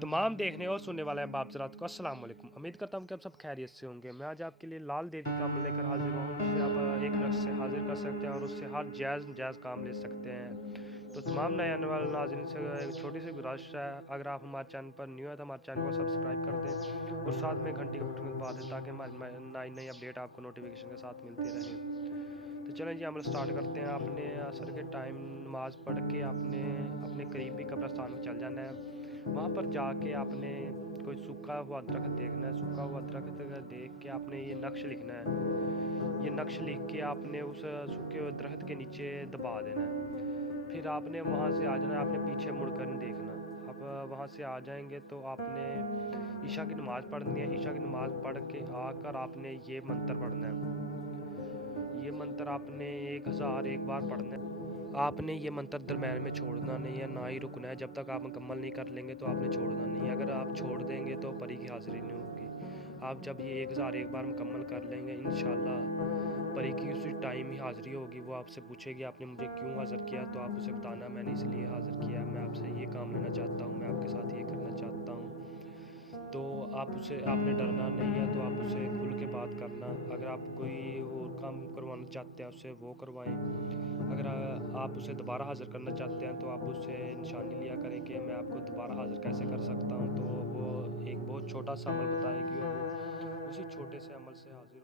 तमाम देखने और सुनने वाले हैं बाप ज़रात को अस्सलाम वालेकुम। उम्मीद करता हूँ कि आप सब खैरियत से होंगे। मैं आज आपके लिए लाल देवी काम लेकर हाजिर हुआ हूँ, जिसे आप एक नक्श से हाजिर कर सकते हैं और उससे हर जायज़ काम ले सकते हैं। तो तमाम नए आने वाले नाज़रीन से एक छोटी सी गुजारिश है, अगर आप हमारे चैनल पर न्यू है तो हमारे चैनल को सब्सक्राइब कर दें और साथ में घंटी के बटन को दबा दें, ताकि हमारी नई नई अपडेट आपको नोटिफिकेशन के साथ मिलती रहे। तो चलें जी, अमल स्टार्ट करते हैं। आपने असर के टाइम नमाज़ पढ़ के आपने अपने करीबी कब्रिस्तान में चल जाना है। वहाँ पर जाके आपने कोई सूखा हुआ दरख्त देखना है। सूखा हुआ दरख्त देख के आपने ये नक्श लिखना है। ये नक्श लिख के आपने उस सूखे हुए दरख्त के नीचे दबा देना है। फिर आपने वहाँ से आ जाना है, आपने पीछे मुड़ कर नहीं देखना। आप वहाँ से आ जाएंगे तो आपने ईशा की नमाज़ पढ़नी है। ईशा की नमाज़ पढ़ के आकर आपने ये मंत्र पढ़ना है। ये मंत्र आपने 1001 बार पढ़ना है। आपने ये मंत्र दरम्यान में छोड़ना नहीं है, ना ही रुकना है। जब तक आप मुकम्मल नहीं कर लेंगे तो आपने छोड़ना नहीं है। अगर आप छोड़ देंगे तो परी की हाज़िरी नहीं होगी। आप जब ये 1001 बार मुकम्मल कर लेंगे, इंशाल्लाह परी की उसी टाइम ही हाज़िरी होगी। वो आपसे पूछेगी आपने मुझे क्यों हाज़िर किया, तो आप उसे बताना मैंने इसलिए हाज़िर किया, मैं आपसे ये काम लेना चाहता हूँ, मैं आपके साथ ये करना चाहता हूँ। तो आप उसे आपने डरना नहीं है, तो आप उसे खुल के बात करना। अगर आप कोई और काम करवाना चाहते हैं उससे वो करवाएं। अगर आप उसे दोबारा हाज़िर करना चाहते हैं तो आप उससे निशानी लिया करें कि मैं आपको दोबारा हाज़िर कैसे कर सकता हूँ। तो वो एक बहुत छोटा सा अमल बताएगी और वो उसी छोटे से अमल से हाज़िर